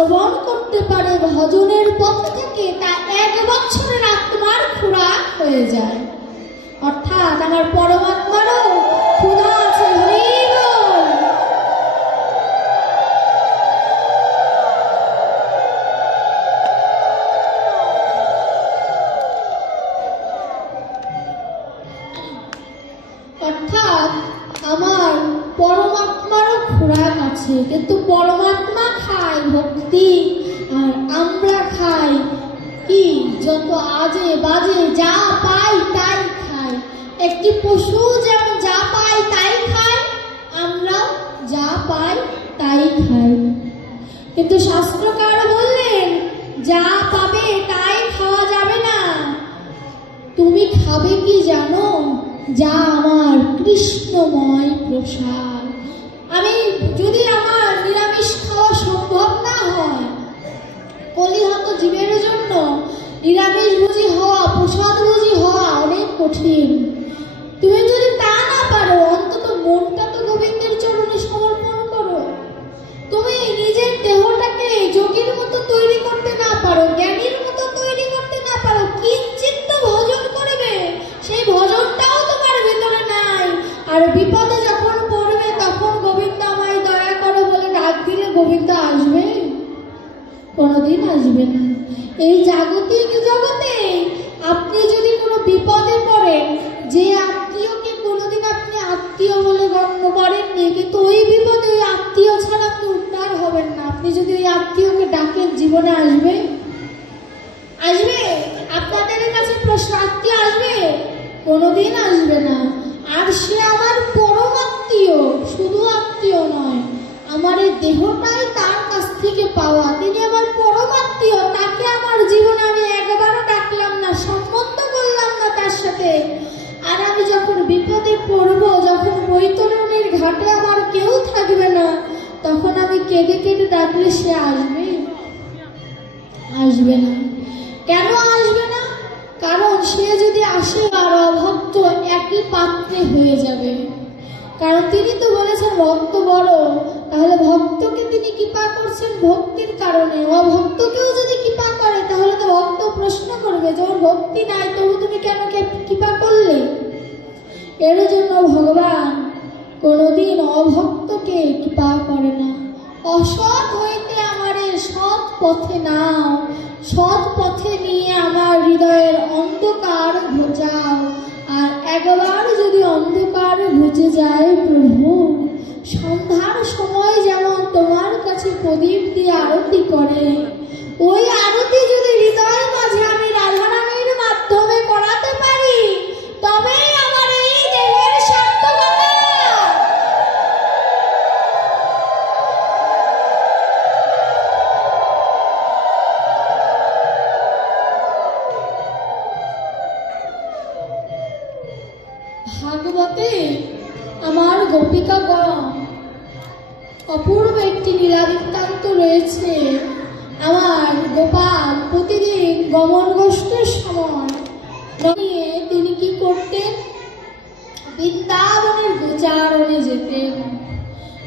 শ্রবণ করতে পারে ভজনের পথ থেকে, তা 1 বছরের আত্মার খোরাক হয়ে যায়। অর্থাৎ আমার পরমাত্মারও ক্ষুধা আছে। হরি বল। অর্থাৎ আমার পরমাত্মারও খোরাক আছে, কিন্তু পরমাত্মা খায় ভক্তি, আর আমরা খাই কি যত আজে বাজে, যা পাই তাই খাই। একটি পশু যেমন যা পায় তাই খায়, আমরা যা পাই তাই খাই। কিন্তু শাস্ত্রকার বললেন যা পাবে তাই খাওয়া যাবে না। তুমি খাবে কি জানো? যা আমার কৃষ্ণময় প্রসাদ। আমি যদি আমার নিরামিষ খাওয়া সম্ভব না হয়, কলিহত জীবের জন্য নিরামিষভোজী হওয়া, প্রসাদভোজী হওয়া অনেক কঠিন। তুমি যদি তা না পারো, অন্তত মনটা তো গোবিন্দের চরণে সমর্পণ করো। তুমি নিজের দেহটাকে যোগীর মতো তৈরি করতে না পারো, জ্ঞানীর মতো তৈরি করতে না পারো, কিঞ্চিৎ তো ভজন করবে, সেই ভজনটাও তোমার ভেতরে নাই। আর বিপদে যখন পড়বে তখন গোবিন্দ আমায় দয়া করো বলে ডাক দিলে গোবিন্দ আসবে? কোনোদিন আসবে না। এই জাগতিক জগতে আপনি যদি কোনো বিপদে পড়েন, যে আত্মীয়কে কোনোদিন আপনি আত্মীয় বলে গণ্য করেননি, কিন্তু ওই বিপদে ওই আত্মীয় ছাড়া আপনি উদ্ধার হবেন না। আপনি যদি ওই আত্মীয়কে ডাকেন, জীবনে আসবে? আসবে? আপনাদের কাছে প্রশ্ন, আত্মীয় আসবে? কোনোদিন আসবে না। আর সে আমার পরম আত্মীয়, শুধু আত্মীয় নয়, আমার এই দেহটাই তার কাছ থেকে পাওয়া। তিনি আমার পরম আত্মীয়, তাকে আমার জীবনে আমি একবারও ডাকলাম না, সম্বন্ধ করলাম না তার সাথে। আর আমি যখন বিপদে পড়ব, যখন বৈতরণীর ঘাটে আমার কেউ থাকবে না, তখন আমি কেঁদে কেঁদে ডাকলে সে আসবে? আসবে না। কেন আসবে না? কারণ সে যদি আসে আর অভক্ত, একই পাত্রে হয়ে যাবে। কারণ তিনি তো বলেছেন ভক্ত বড়, তাহলে ভক্তকে তিনি কৃপা করছেন ভক্তির কারণে। অভক্তকেও যদি কৃপা করে, তাহলে তো ভক্ত প্রশ্ন করবে যে ওর ভক্তি নাই, তবু তুমি কেন কৃপা করলে? এর জন্য ভগবান কোনোদিন অভক্তকে কৃপা করে না। অসৎ হইতে আমারে সৎ পথে নাও, সৎ পথে নিয়ে আমার হৃদয়ের অন্ধকার ঘোচাও। আর একবার যদি অন্ধকার ঘুচে যায় প্রভু, সন্ধ্যার সময় যেমন তোমার কাছে প্রদীপ দিয়ে আরতি করে, ওই আরতি যদি হৃদয়ের মাঝে আমি রাধারানীর মাধ্যমে করাতে পারি, তবেই আমার এই দেহের সার্থকতা। ভাগবতে আমার গোপিকাগণ অপূর্ব একটি লীলাবৃত্তান্ত রয়েছে। আমার গোপাল প্রতিদিন গমন গোষ্ঠীর সময় নিয়ে তিনি কি করতেন? বৃন্দাবনের গোচারণে যেতেন।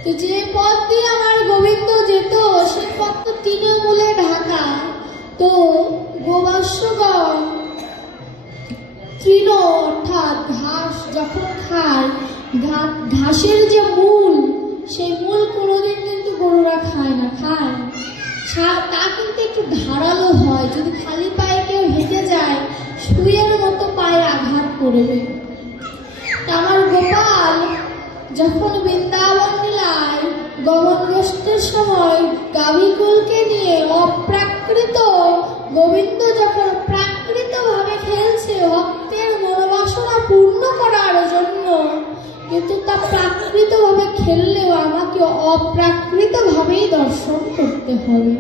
তো যে পথ দিয়ে আমার গোবিন্দ যেত, সে পথ তো তৃণমূলে ঢাকা। তো গোবাস্যগণ তৃণ অর্থাৎ ঘাস যখন খায়, ঘাসের যে মূল, সেই মূল কোনোদিন কিন্তু গরুরা খায় না। খায় তা কিন্তু একটু ধারালো হয়, যদি খালি পায়ে কেউ হেঁটে যায়, সুইয়ের মতো পায়ে আঘাত করবে। আমার গোপাল যখন বৃন্দাবন লীলায় গমনগ্রস্তের সময় গাভীকুলকে নিয়ে অপ্রাকৃত, গোবিন্দ যখন প্রাকৃতভাবে খেলছে ভক্তের মনোবাসনা পূর্ণ করার জন্য, কিন্তু তা প্রাকৃতভাবে খেললেও আমাকে অপ্রাকৃতভাবেই দর্শন করতে হবে।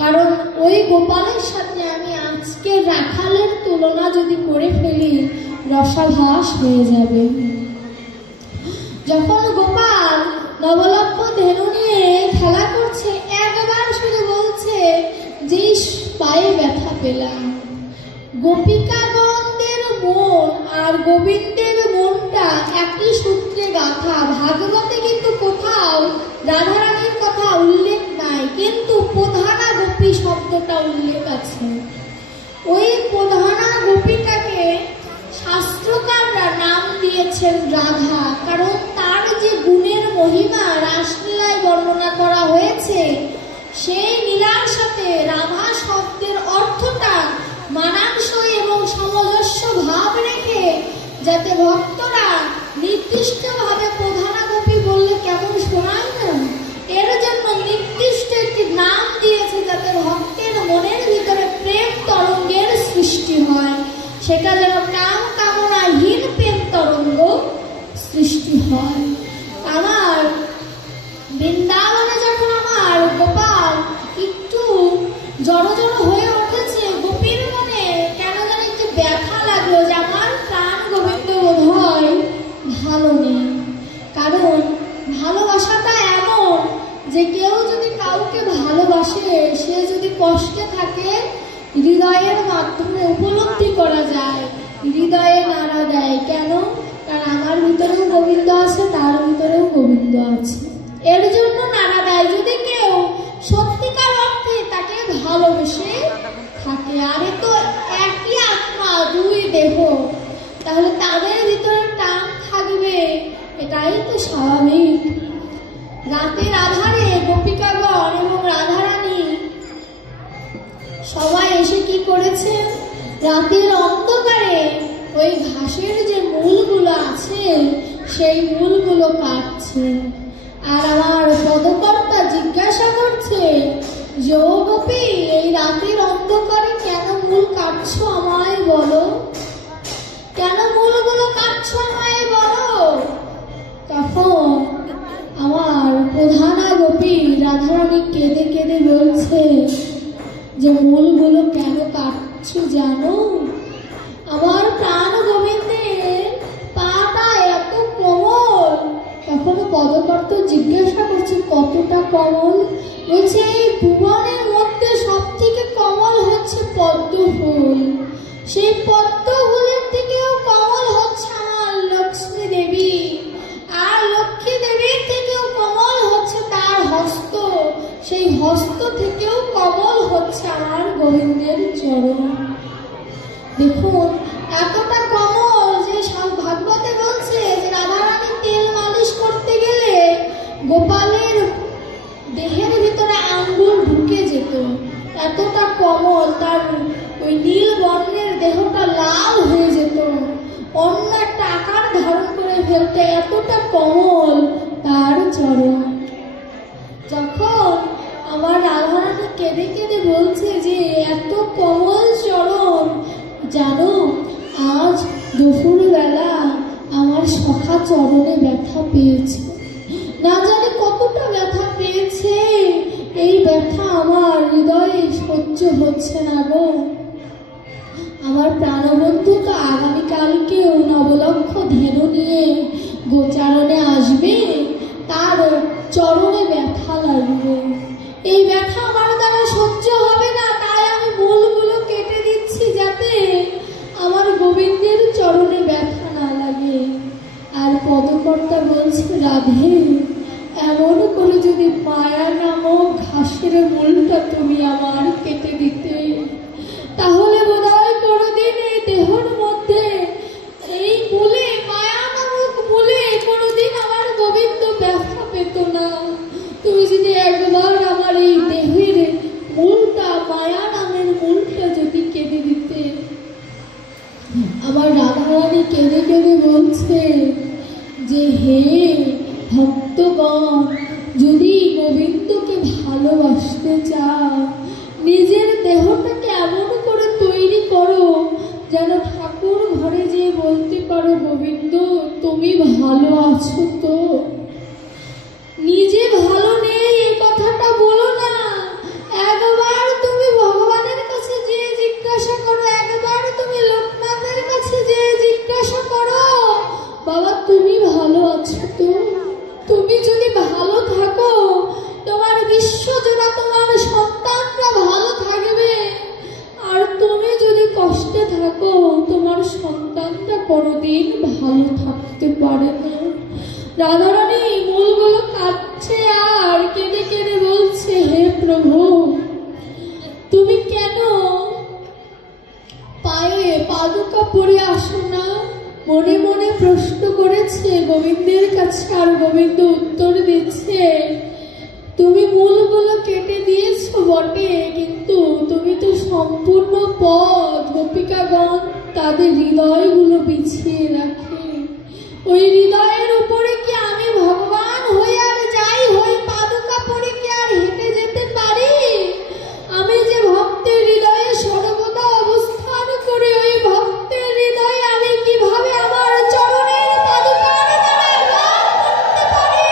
কারণ ওই গোপালের সাথে আমি আজকের রাখালের তুলনা যদি করে ফেলি, রসাভাস হয়ে যাবে। যখন গোপাল নবলক্ষ ধেনু নিয়ে খেলা করছে, একবার শুধু বলছে যে পায়ে ব্যথা পেলাম। গোপিকাগণদের মন আর গোবিন্দের মনটা একই সূত্রে গাঁথা। ভাগবতে কিন্তু কোথাও রাধারানীর কথা উল্লেখ নাই, কিন্তু প্রধান শব্দটা উল্লেখ আছে। ওই প্রধানা গোপিকাকে শাস্ত্রকাররা নাম দিয়েছেন রাধা, কারণ তার যে গুণের মহিমা রাসলীলায় বর্ণনা করা হয়েছে, সেই লীলার সাথে রাধা শব্দের অর্থটা মানানসই এবং সামঞ্জস্য ভাব রেখে, যাতে ভক্তরা নির্দিষ্টভাবে প্রধানা গোপী বললে কেমন শোনায় না, এর জন্য নির্দিষ্ট একটি নাম দিয়েছে, যাতে ভক্তের মনের ভিতরে প্রেম তরঙ্গের সৃষ্টি হয়, সেটা যেন নাম কামনাহীন প্রেম তরঙ্গ সৃষ্টি হয়। আমার বৃন্দাবনে যখন আমার গোপাল একটু জড়ো জড়ো হয়ে উঠেছে, গোপীর মনে কেন যেন একটু ব্যথা লাগলো যে আমার প্রাণ গোবিন্দ বোধ হয় ভালো নেই। কারণ ভালোবাসাটা এমন যে কেউ যদি কাউকে ভালোবাসে, সে যদি কষ্টে থাকে, হৃদয়ের মাধ্যমে উপলব্ধি করা যায়, হৃদয়ে নাড়া দেয়। কেন? কারণ আমার ভিতরেও গোবিন্দ আছে, তার ভিতরেও গোবিন্দ আছে, এর জন্য নাড়া দেয়। যদি কেউ সত্যিকার অর্থে তাকে ভালোবেসে থাকে, আরে তো একই আত্মা, দুই দেহ, তাহলে তাদের ভিতরে টান থাকবে, এটাই তো স্বাভাবিক। রাতের আধারে গোপিকাগণ এবং রাধারানী সবাই এসে কি করেছেন, রাতের অন্ধকারে ওই ঘাসের যে মূলগুলো আছে সেই মূলগুলো কাটছে। আর আমার পদকর্তা জিজ্ঞাসা করছে যে, ও গোপী, এই রাতের অন্ধকারে কেন মূল কাটছো আমায় বলো, কেন মূলগুলো কাটছো আমায় বলো। তখন আমার প্রধানা গোপী রাধারানী কেঁদে কেঁদে বলছে যে, মূলগুলো কেন কাটছো জানো? আমার প্রাণ গোবিন্দের পাটা এত কোমল। তখন পদকর্তা জিজ্ঞাসা করছে, কতটা কোমল? বলছে, এই ভুবনের মধ্যে সব থেকে কোমল হচ্ছে পদ্ম ফুল, সেই পদ্ম ফুলের থেকেও কোমল হচ্ছে আমার লক্ষ্মী দেবী, আর লক্ষ্মী দেবীর থেকেও কোমল হচ্ছে তার হস্ত, সেই হস্ত থেকেও কোমল হচ্ছে আমার গোবিন্দের চরণ। দেখুন, এতটা কোমল যে ভাগবতে বলছে যে রাধারানী তেল মালিশ করতে গেলে গোপালের দেহের ভিতরে আঙ্গুল ঢুকে যেত, এতটা কোমল। তার ওই নীল বর্ণের দেহটা লাল হয়ে যেত, অন্য একটা আকার ধারণ করে ফেলতে, এতটা কোমল তার চরণ। যখন আমার রাধারানী কেঁদে কেঁদে বলছে যে এত কোমল চরণ, জানো আজ দুপুরবেলা আমার সখা চরণে ব্যথা পেয়েছে, না জানি কতটা ব্যথা পেয়েছে, এই ব্যথা আমার হৃদয়ে সহ্য হচ্ছে না গো। আমার প্রাণবন্ধু তো আগামীকালকেও নবলক্ষ ধেনু নিয়ে গোচারণে আসবে, তার চরণে ব্যথা লাগবে, এই ব্যথা আমার দ্বারা সহ্য হবে না, তাই আমি মূলগুলো কেটে দিচ্ছি যাতে আমার গোবিন্দের চরণে ব্যথা না লাগে। আর পদকর্তা বলছে, রাধে, এমন করে যদি মায়া নামক ঘাসের মূলটা তুমি আমার কেটে দিতে, তাহলে বোধহয় কোনোদিন এই দেহর মধ্যে এই মূলে, মায়া নামক মূলে কোনোদিন আমার গোবিন্দ ব্যথা পেত না। তুমি যদি একবার আমার এই দেহের মূলটা, মায়া নামের মূলটা যদি কেটে দিতে। আমার রাধারানী কেঁদে কেঁদে বলছে যে, হে ভক্তগণ, যদি গোবিন্দকে ভালোবাসতে চাও, নিজের দেহটাকে এমন করে তৈরি করো যেন ঠাকুর ঘরে যেয়ে বলতে পারো, গোবিন্দ তুমি ভালো আছো তো। নিজে ভালো নেই এই কথাটা বলো না, একবার তুমি ভগবানের কাছে যেয়ে জিজ্ঞাসা করো, একবার তুমি লোকনাথের কাছে যেয়ে জিজ্ঞাসা করো, বাবা তুমি ভালো আছো তো। তুমি যদি ভালো থাকো, তোমার বিশ্বজোড়া তোমার সন্তানরা ভালো থাকবে, আর তুমি যদি কষ্টে থাকো, তোমার সন্তানরা কোনোদিন ভালো থাকতে পারে না। রাধারানী মূলগুলো কাটছে আর কেঁদে কেঁদে বলছে, হে প্রভু, তুমি পাদুকা পরে আসো না? মনে মনে প্রশ্ন করেছে গোবিন্দের কাছে, আর গোবিন্দ উত্তর দিচ্ছে, তুমি মূলগুলো কেটে দিয়েছো বটে, কিন্তু তুমি তো সম্পূর্ণ পথ গোপিকাগণ তাদের হৃদয়গুলো বিছিয়ে রাখে। ওই হৃদয়ের উপরে কি আমি ভগবান হয়ে আর যাই হই পাদুকা পরে কি আর হেঁটে যেতে পারি? আমি যে ভক্তের হৃদয়ে সর্বদা অবস্থান করে, ওই ভক্তের হৃদয়ে আমি কিভাবে আমার চরণের পাদুকার দ্বারা লাভ করতে পারি?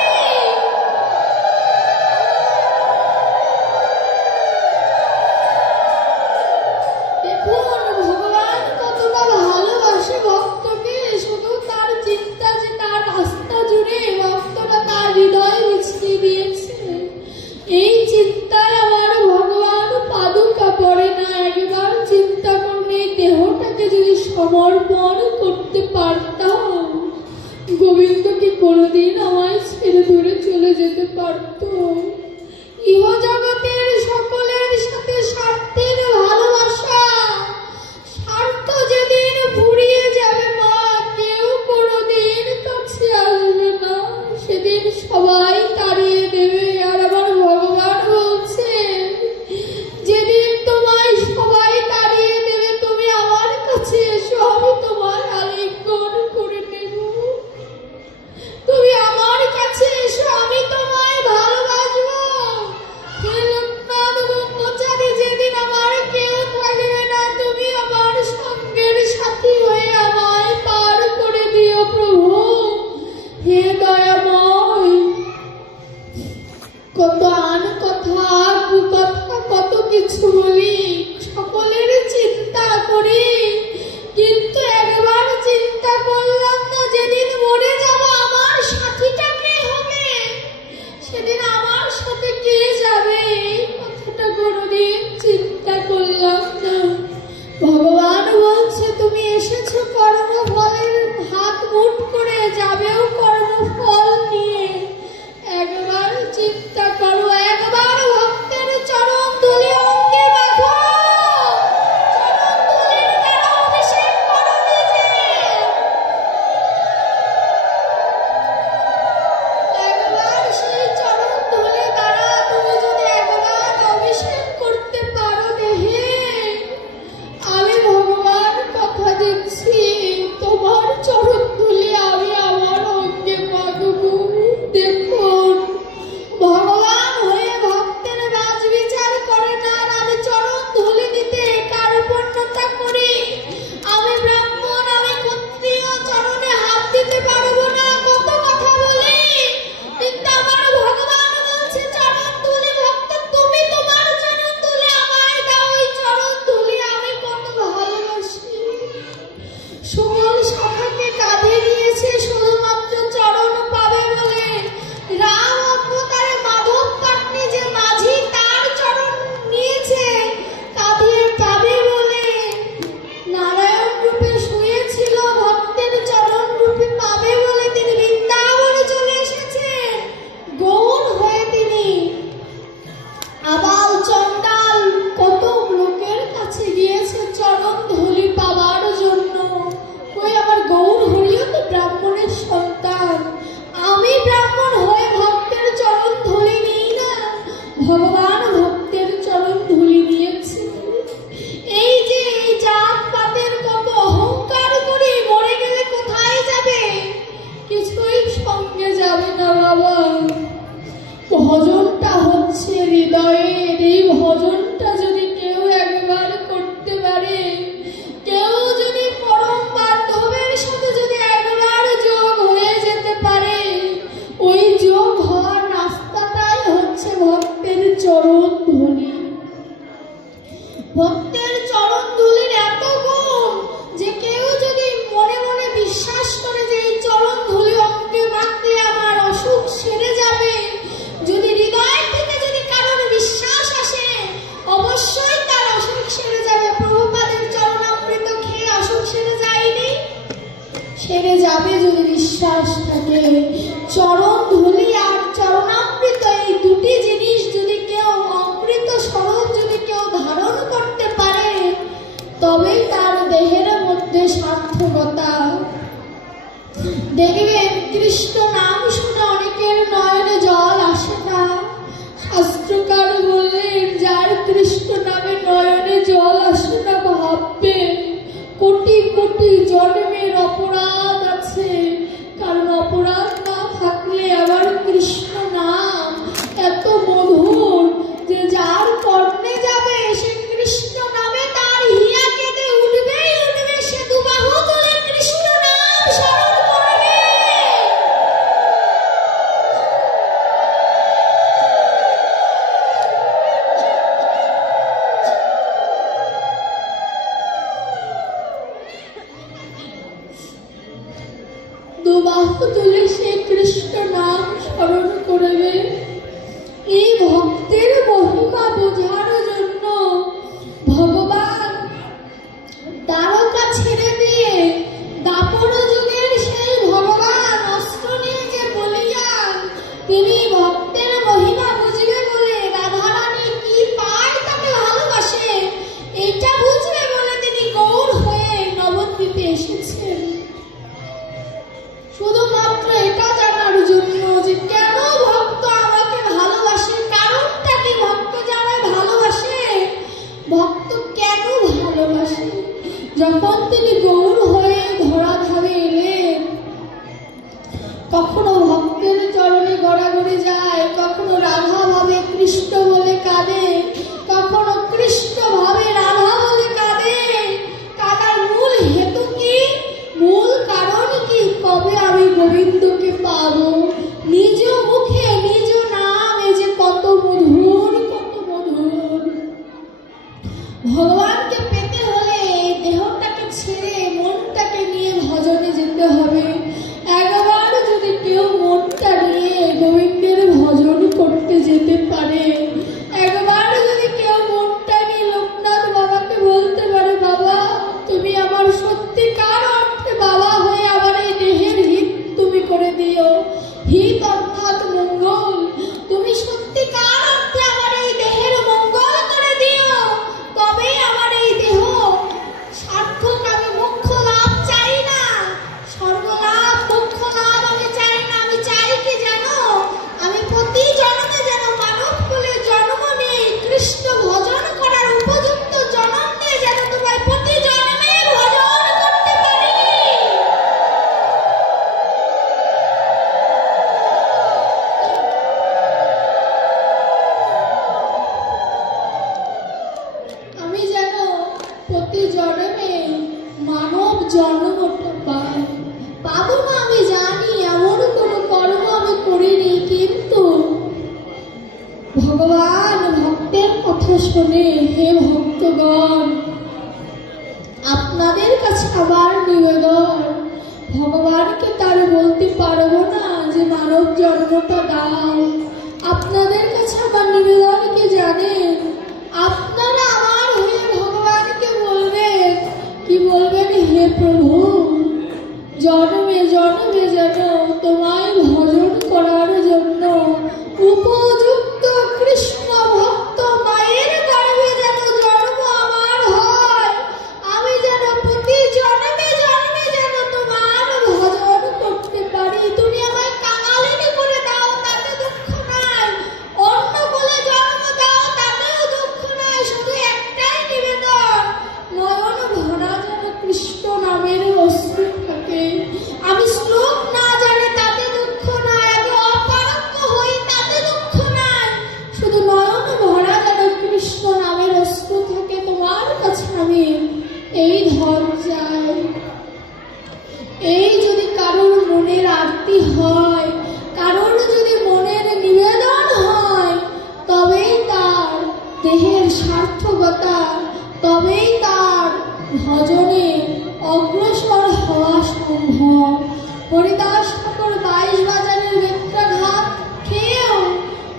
দেখুন ভগবান কতটা ভালোবাসে ভক্তকে, শুধু তার চিন্তা যে তার রাস্তা জুড়ে ভক্তরা তার হৃদয় বিছিয়ে দিয়েছে, এই চিন্তায় আমার ভগবান পাদুকা পড়ে না। একবার চিন্তা করুন, এই দেহটাকে যদি সমর্পণ করতে পারতাম, গোবিন্দ কি কোনোদিন আমায় ছেড়ে দূরে চলে যেতে পারত? ইহ জগতের সকলের সাথে স্বার্থের ভালোবাসা, স্বার্থ যেদিন ফুরিয়ে যাবে মা, কেউ কোনোদিন কাছে আসবে না, সেদিন সবাই তাড়িয়ে দেবে। আর আমার ভগবান বলছে, যেদিন তোমায় সবাই তাড়িয়ে দেবে তুমি আমার কাছে এসো, আমি তোমার আলিঙ্গন করে নেব। তুমি আমার কাছে এসো, আমি তোমায় ভালোবাসবো। হে লোকনাথ ব্রহ্মচারী, যেদিন আমার কেউ থাকবে না, তুমি আমার সঙ্গের সাথী হয়ে আমায় পার করে দিও প্রভু। হে দয়াময়, কত আন কথা কুকথা কত কিছু বলি, সকলের চিন্তা করি, কিন্তু একবার চিন্তা করলাম না যেদিন মরে যাব আমার সাথীটা কে হবে, সেদিন আমার সাথে কে যাবে, এই কথাটা কোনোদিন চিন্তা করলাম না। ভগবান বলছে, তুমি এসেছো কর্মফলের হাত মুঠ করে, যাবেও কর্মফল নিয়ে। একবার চিন্তা করো, একবার ভক্তের চরণ ধুলি অঙ্গে মাখো, চরণ ধুলির দ্বারা অভিষেক করো নিজে। একবার সেই চরণ ধুলি দ্বারা তুমি যদি একবার অভিষেক করতে পারো দেহে, আমি ভগবান কথা দিচ্ছি, তোমার চরণ ধুলি আমি আমার অঙ্গে মাখবো। দেখুন ভগবান হয়ে ভক্তের রাজ বিচার করে না, আর আমি চরণ ধুলি দিতে কার্পণ্যতা করি। আমি ব্রাহ্মণ, আমি ক্ষত্রিয়, চরণে হাত দিতে পারবো না, কত কথা বলি, কিন্তু আমার ভগবান বলছে চরণ ধুলি ভক্ত তুমি তোমার চরণ ধুলি আমায় দাও। ওই চরণ ধুলি আমি কত ভালোবাসি। সুমন সখাকে কাঁধে নিয়েছে শুধুমাত্র চরণ পাবে বলে। রাম অবতারে মাধব পাটনি যে মাঝি, তার চরণ নিয়েছে কাঁধে পাবে বলে। নারায়ণ রূপে শুয়েছিল, ভক্তের চরণ রূপে পাবে বলে তিনি বৃন্দাবনে চলে এসেছে। গৌণ হয়ে তিনি আবাল চণ্ডাল কত লোকের কাছে গিয়েছে চরণ ধুলি পাওয়ার জন্য। ওই আমার গৌর হরিও তো ব্রাহ্মণের সন্তান। আমি ব্রাহ্মণ হয়ে ভক্তের চরণ ধুলি নিই না, ভগবান ভক্তের চরণ ধুলি নিয়েছে। এই যে এই জাত পাতের কত অহংকার করি, মরে গেলে কোথায় যাবে? কিছুই সঙ্গে যাবে না বাবা। ভজনটা হচ্ছে হৃদয়ের, এই ভজনটা যদি কেউ একবার করতে পারে, কেউ যদি পরম বান্ধবের সাথে যদি একবার যোগ হয়ে যেতে পারে, ওই যোগ হওয়ার রাস্তাটাই হচ্ছে ভক্তের চরণ ধুলি। ভক্তের চরণ ধুলির এত গুণ যে কেউ যদি মনে মনে বিশ্বাস করে যে এই চরণ ধুলি অঙ্গে মাখলে আমার অসুখ সেরে যাবে, যদি হৃদয় থেকে যদি কারোর বিশ্বাস আসে, অবশ্যই তার অসুখ সেরে যাবে। প্রভুপাদের চরণামৃত খেয়ে অসুখ সেরে যায়নি, সেরে যাবে যদি বিশ্বাস থাকে। চরণ ধুলি আর চরণামৃত, এই দুটি জিনিস যদি কেউ অমৃত স্বরূপ যদি কেউ ধারণ করতে পারে, তবেই তার দেহের মধ্যে মধ্যে সার্থকতা। দেখবেন কৃষ্ণ নাম শুনে অনেকের নয়নে জল আসে না। শাস্ত্রকার বললেন, যার কৃষ্ণ নামে নয়নে জল আসে না, ভাববে কোটি কোটি জন্মের অপরাধ আছে। কারণ অপরাধ না থাকলে আবার কৃষ্ণ নাম এত মধুর যে যার কর্ণে যাবে সে কৃষ্ণ নামে তার হিয়া কেঁদে উঠবেই উঠবে, সে দুবাহু তুলে কৃষ্ণ নাম স্মরণ করবে। দুবাহু তুলে সে কৃষ্ণ নাম স্মরণ করবে। এই ভক্তের মহিমা বোঝার জন্য ভগবান দ্বারকা ছেড়ে দিয়ে দাপর যুগের সেই ভগবান অস্ত্র নিয়ে যে বলিয়ান, তিনি ভক্তের মহিমা বুঝবে বলে, রাধারানী কি পায় তাকে ভালোবাসে এটা বুঝবে বলে তিনি গৌর হয়ে নবদ্বীপে এসেছেন। শুধুমাত্র এটা জানার জন্য যে কেন ভক্ত আমাকে ভালোবাসে, কারণটা কি ভক্ত যে আমায় ভালোবাসে, ভক্ত কেন ভালোবাসে। যখন তিনি গৌর হয়ে ধরাধামে এলেন, কখনো ভক্তের চরণে গড়াগড়ি যায়, কখনো রাধা ভাবে কৃষ্ণ বলে কাঁদে, কখনো কৃষ্ণ ভাবে রাধা বলে কাঁদে। কাঁদার মূল হেতু কি, মূল কারণ কি, কবে আমি গোবিন্দকে পাবো। নিজ মুখে নিজ নাম, এ যে কত মধুর, কত মধুর। ভগবানকে পেতে হলে দেহটাকে ছেড়ে মনটাকে নিয়ে ভজনে যেতে হবে। একবার যদি কেউ মনটা নিয়ে গোবিন্দের ভজন করতে যেতে পারে, একবার যদি কেউ মনটা নিয়ে লোকনাথ বাবাকে বলতে পারে, বাবা তুমি আমার সত্যিকার অর্থে বাবা হয়ে আমার এই দেহের হিত তুমি করে দিও, হিত অর্থাৎ মঙ্গল, তুমি সত্যিকার অর্থে আমার এই দেহের মঙ্গল করে দিও, তবে আমার এই দেহ সার্থক। আমি মোক্ষ লাভ চাই না, স্বর্গলাভ মোক্ষ লাভ আমি চাই না। আমি চাই কি জানো, আমি প্রতি জন্মে যেন মানব কুলে জন্ম নিয়ে কৃষ্ণ ভজন করার উপযুক্ত জন্ম নিয়ে যেন তোমায় প্রতি জন্মে ভজন করতে পারি। আমি যেন প্রতি জন্মে মানব জন্মটা পাই। পাবো না আমি জানি, এমন কোনো কর্ম আমি করিনি, কিন্তু ভগবান ভক্তের কথা শোনে। হে ভক্তগণ, আপনাদের কাছে আবার নিবেদন, ভগবানকে তার বলতে পারবো না যে মানব জন্মটা দাও। আপনাদের কাছে আমার নিবেদন কি জানেন, আপনারা আমার হয়ে ভগবানকে বলবেন, কি বলবেন, হে প্রভু জন্মে জন্মে যেন তোমায় ভজন করার জন্য উপযুক্ত কৃষ্ণ ভক্ত মায়ের গর্ভে যেন জন্ম আমার হয়। আমি যেন প্রতি জন্মে জন্মে যেন তোমার ভজন করতে পারি। তুমি আমায় কাঙালিনী করে দাও, তাতে দুঃখ নাই। অন্য কোলে জন্ম দাও, তাতেও দুঃখ নাই। শুধু একটাই নিবেদন, নয়ন ভরা যেন কৃষ্ণ নামের অশ্রু থাকে। আমি শ্লোক না জানি তাতে দুঃখ নাই, আমি অপারগ হই তাতে দুঃখ নাই। শুধু নয়ন ভরা যেন কৃষ্ণ নামের অশ্রু থাকে। তোমার কাছে আমি এই ধর চাই। এই যদি কারোর মনের আরতি হয়, কারোর যদি মনের নিবেদন হয়, তবেই তার দেহের সার্থকতা, তবেই তার ভজনে অগ্রসর হওয়া সম্ভব। হরিদাস ঠাকুর 22 বাজারের বেত্রাঘাত খেয়েও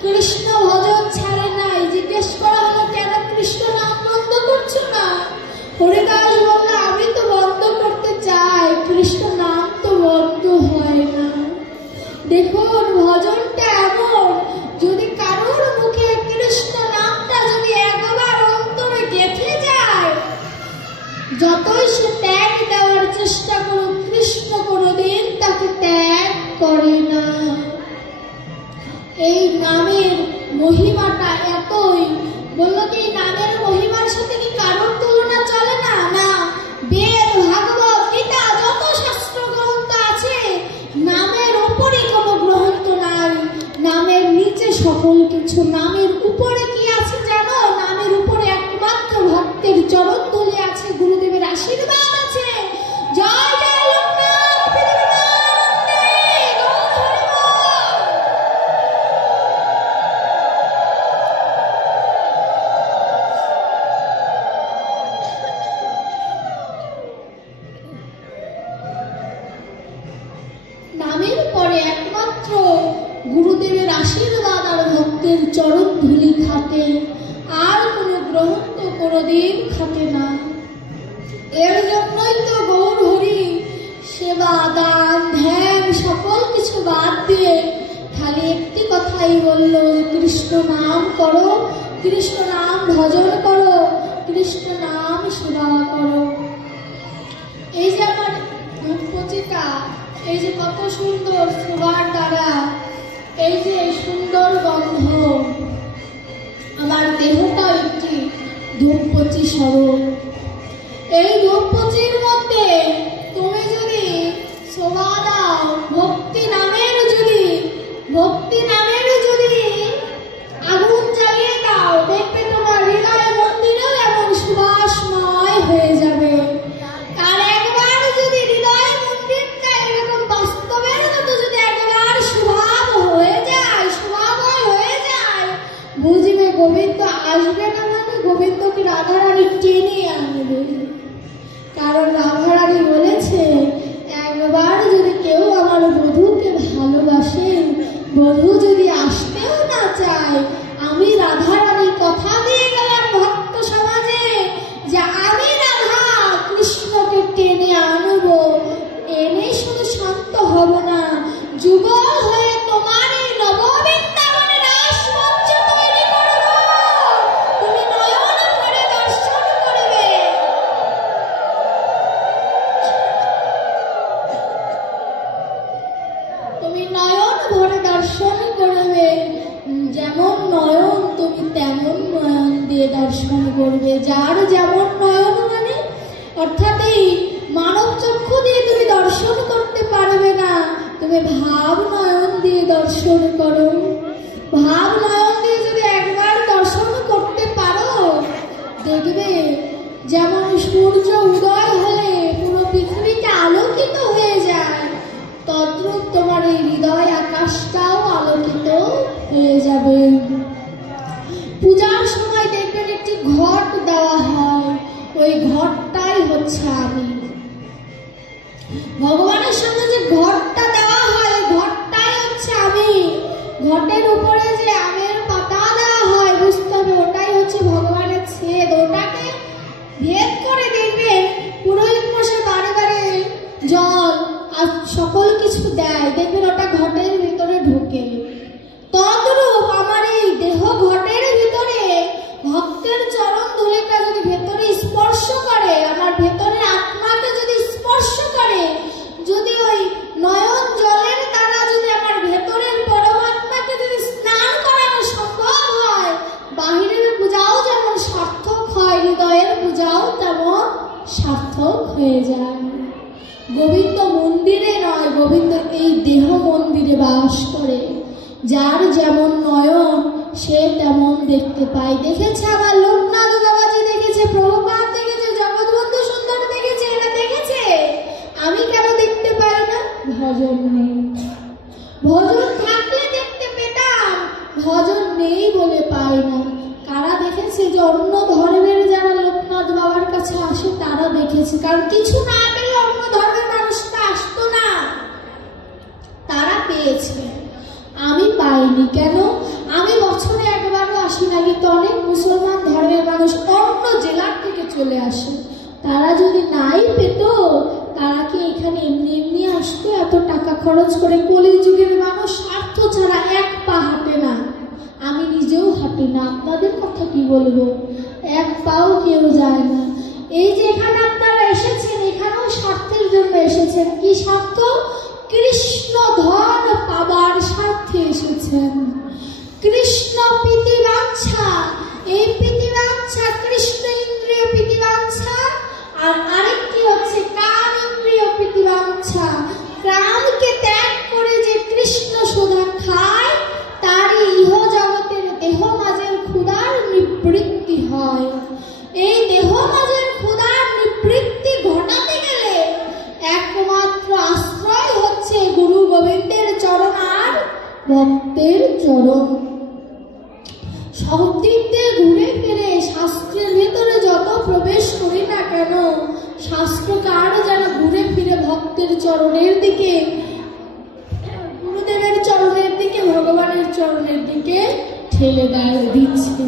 কৃষ্ণ ভজন ছাড়ে নাই। জিজ্ঞেস করা হলো, কেন কৃষ্ণ নাম বন্ধ করছো না? হরিদাস বলল, আমি তো বন্ধ করতে চাই, কৃষ্ণ নাম তো বন্ধ হয় না। দেখুন ভজনটা এমন, যদি কারোর মুখে কৃষ্ণ নামটা যদি একবার অন্তরে গেঁথে যায়, যত যতই সে ত্যাগ দেওয়ার চেষ্টা করুক, কৃষ্ণ কোনোদিন তাকে ত্যাগ করে না। এই নামের মহিমাটা এতই, বললো কি নামের মহিমার সাথে কি কারোর তুলনা চলে না? না, বেদ, ভাগবত, গীতা, যত শাস্ত্র গ্রন্থ আছে, নামের উপরে কোনো গ্রন্থ নাই। নামের নিচে সকল কিছু। নামের উপরে কি আছে জানো? নামের উপরে একমাত্র ভক্তের চরণ ধুলি আছে, গুরুদেবের আশীর্বাদ আছে। জয় জয় লোকনাথ পীরনাথে, গৌর হরিবল। নামের পরে একমাত্র গুরুদেবের আশীর্বাদ আর ভক্তের চরণ ধুলি খাটে, আর কোনো গ্রন্থ কোনোদিন খাটে না। এর জন্যই তো গৌর হরি সেবা, দান, ধ্যান সকল কিছু বাদ দিয়ে খালি একটি কথাই বলল, কৃষ্ণ নাম করো, কৃষ্ণ নাম ভজন করো, কৃষ্ণ নাম সেবা করো। এই যে আমার রূপচিতা, এই যে কত সুন্দর সুবার দ্বারা, এই যে সুন্দর গন্ধ, আমার দেহটাও একটি ধূপপচি স্বরূপ। এই ধূপপচির মধ্যে তুমি যদি শোভা দাও, ভক্তি নামের যদি আগুন জ্বালিয়ে দাও, দেখবে তোমার হৃদয় মন্দিরেও এমন সুবাসময় হয়ে যাবে। আর একবার যদি হৃদয় মন্দিরটা এরকম বাস্তবের মতো যদি একবার স্বভাবময় হয়ে যায়, বুঝবে গোবিন্দ আসবে না, মানে গোবিন্দকে রাধারানী টেনে আনবে। কারণ রাধারানী বলেছে, একবার যদি কেউ আমার বধূকে ভালোবাসে, বধূ যদি আসতেও না চায়, আমি রাধারানী কথা দিয়ে গেলাম ভক্ত সমাজে যে আমি রাধা কৃষ্ণকে টেনে আনবো। এনে শুধু শান্ত হব না, যুগল হয়ে তোমার এই নববৃন্দাবনে রাস মঞ্চ তৈরি করব। তুমি নয়ন ভরে দর্শন করবে। তুমি নয়ন ভরে দর্শন করবে। যেমন নয়ন তুমি তেমন নয়ন দিয়ে দর্শন করবে। যার যেমন নয়ন, মানে অর্থাৎ এই মানব চক্ষু দিয়ে তুমি দর্শন করতে পারবে না, তুমি ভাব নয়ন দিয়ে দর্শন করো। ভাব নয়ন দিয়ে যদি একবার দর্শন করতে পারো, দেখবে যেমন সূর্য উদয় হলে পুরো পৃথিবীটা আলোকিত হয়ে যায়, তদ্রূপ তোমার এই হৃদয় আকাশটাও আলোকিত হয়ে যাবে। পূজার সময় দেখবেন একটি ঘট দেওয়া হয়, ওই ঘটটাই হচ্ছে আমি। ভগবানের সঙ্গে যে ঘটটা দেওয়া হয়, ওই ঘটটাই হচ্ছে আমি। ঘটের উপরে যে আমের পাতা দেওয়া হয়, বুঝতে হবে ওটাই হচ্ছে ভগবানের ছেদ। ওটাকে ভেদ করে দেখবেন পুরোহিত মশাই বারে বারে জল আর সকল কিছু দেয়, দেখবেন ওটা ঘটের ভিতরে ঢোকে। তদ্রূপ আমার এই দেহ ঘটের ভিতরে ভক্তের চরণ ধুলিটা যদি ভেতরে স্পর্শ করে, আমার ভেতরে আত্মাকে যদি স্পর্শ করে, যদি ওই নয়ন জলের দ্বারা যদি আমার ভেতরের পরমাত্মাকে যদি স্নান করানো সম্ভব হয়, বাহিরের পূজাও যেমন সার্থক হয়, হৃদয়ের পূজাও তেমন সার্থক হয়ে যায়। গোবিন্দ মন্দিরে নয়, গোবিন্দ এই দেহ মন্দিরে বাস করে। যার যেমন নয়ন সে তেমন দেখতে পায়। দেখেছে আমার লোকনাথ বাবাজি, দেখেছে প্রভুপাদ, দেখেছে জগৎবন্ধু সুন্দর, দেখেছে, এরা দেখেছে। আমি কেন দেখতে পাই না? ভজন নেই। ভজন থাকলে দেখতে পেতাম, ভজন নেই বলে পাই না। কারা দেখেছে? যে অন্য ধর্মের যারা লোকনাথ বাবার কাছে আসে তারা দেখেছে। কারণ কিছু না পেলে অন্য ধর্মের মানুষটা আসতো না, তারা পেয়েছে। আমি পাইনি। কেন? আমি বছরে একবারও আসি না, কিন্তু অনেক মুসলমান ধর্মের মানুষ অন্য জেলার থেকে চলে আসে। তারা যদি নাই পেত, তারা কি এখানে এমনি এমনি আসতো এত টাকা খরচ করে? কলিযুগের মানুষ স্বার্থ ছাড়া এক পা হাঁটে না। আমি নিজেও হাঁটি না, আপনাদের কথা কি বলবো, এক পাও কেউ যায় না। এই যে এখানে আপনারা এসেছেন কি স্বার্থ? কৃষ্ণ ধন পাবার স্বার্থে এসেছেন। কৃষ্ণ প্রীতিবাঞ্ছা, এই প্রীতিবাঞ্ছা কৃষ্ণ ইন্দ্রিয় প্রীতিবাঞ্ছা, আর আরেকটি হচ্ছে কাম ইন্দ্রিয় প্রীতিবাঞ্ছা। কামকে ত্যাগ করে যে কৃষ্ণ সুধা খায় তারই ইহ জগতের দেহ মাঝের ক্ষুধার নিবৃত্তি হয়। এই দেহ মাঝের ক্ষুধার নিবৃত্তি ঘটাতে গেলে একমাত্র আশ্রয় হচ্ছে গুরু গোবিন্দের চরণ আর ভক্তের চরণ। সব দিক দিয়ে ঘুরে ফিরে শাস্ত্রের ভেতরে যত প্রবেশ করি না কেন, শাস্ত্রকে আরো যেন ঘুরে ফিরে ভক্তের চরণের দিকে, গুরুদেবের চরণের দিকে, ভগবানের চরণের দিকে ঠেলে দিচ্ছে।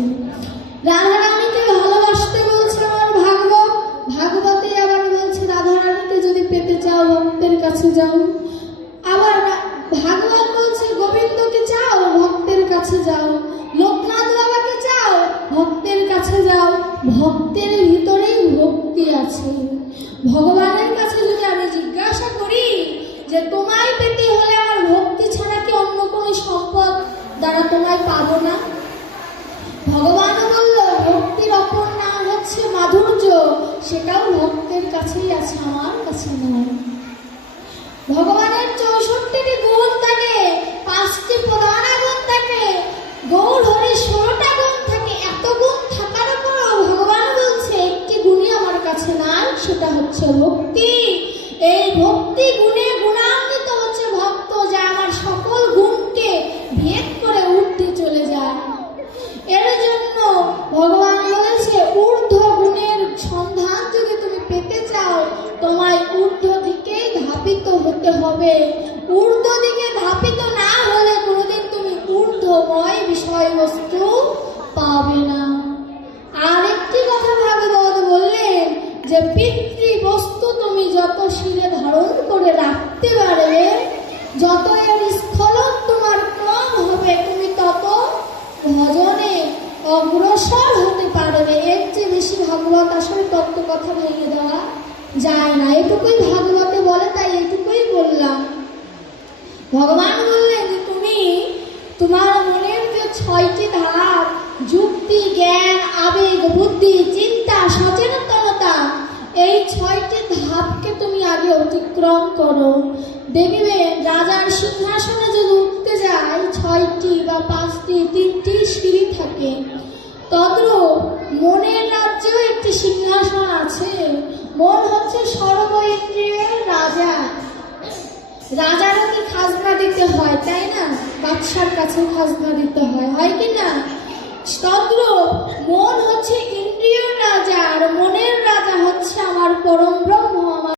রাধারানীকে ভালোবাসতে বলছে আমার ভাগবত, ভাগবতে আবার বলছে রাধারানীকে যদি পেতে চাও ভক্তের কাছে যাও। আবার ভাগবত বলছে গোবিন্দকে চাও ভক্তের কাছে যাও, লোকনাথ বাবাকে চাও ভক্তের কাছে যাও। ভক্তের ভিতরেই ভক্তি আছে। ভগবানের কাছে যদি আমি জিজ্ঞাসা করি যে তোমায় পেতে হলে আমার ভক্তি ছাড়া কি অন্য কোনো সম্পদ দ্বারা তোমায় পাবো না? ভগবানও বলল ভক্তির অপর নাম হচ্ছে মাধুর্য, সেটাও ভক্তের কাছেই আছে, আমার কাছে নয়। ভগবানের 64টি গুণ থাকে, 5টি প্রধান গুণ থাকে, গৌর হরি 16টা গুণ থাকে। এত গুণ থাকার পরও ভগবান বলছে একটি গুণই আমার কাছে নাই, সেটা হচ্ছে ভক্তি। এই ভক্তি গুণে গুণান্বিত হচ্ছে ভক্ত, যা আমার সকল গুণকে ভেদ করে ঊর্ধ্বে চলে যায়। এর জন্য ভগবান বলেছে ঊর্ধ্ব গুণের সন্ধান যদি তুমি পেতে চাও তোমায় ঊর্ধ্ব দিকে ধাপিত হতে হবে। ঊর্ধ্ব দিকে ধাপিত না হলে কোনোদিন তুমি ঊর্ধ্বময় বিষয়বস্তু পাবে না। আর একটি কথা ভাগবত বললেন যে পিতৃ বস্তু তুমি যত শিরে ধারণ করে রাখতে পারবে, যত এর স্খলন তোমার কম হবে, তুমি তত ভজনে অগ্রসর হতে পারবে। এর চেয়ে বেশি ভাগবত আসলে তত্ত্ব কথা ভেঙে দেওয়া যায় না। এটুকুই ভাগবতে বলে, তাই এটুকুই বললাম। ভগবান বললেন যে তুমি তোমার মনের যে 6টি ধাপ, যুক্তি, জ্ঞান, আবেগ, বুদ্ধি, চিন্তা, সচেতনতা, এই 6টি ধাপকে তুমি আগে অতিক্রম করো। দেখবেন রাজার সিংহাসনে যদি উঠতে যায় 6টি বা 5টি, 3টি সিঁড়ি থাকে। তদ্রূপ মনের রাজ্যেও একটি সিংহাসন আছে। মন হচ্ছে সর্ব ইন্দ্রিয়ের রাজা। রাজারও কি খাজনা দিতে হয়, তাই না? বাদশার কাছে খাজনা দিতে হয়, হয় কি না? তদ্রূপ মন হচ্ছে ইন্দ্রিয় রাজা, আর মনের রাজা হচ্ছে আমার পরম ব্রহ্ম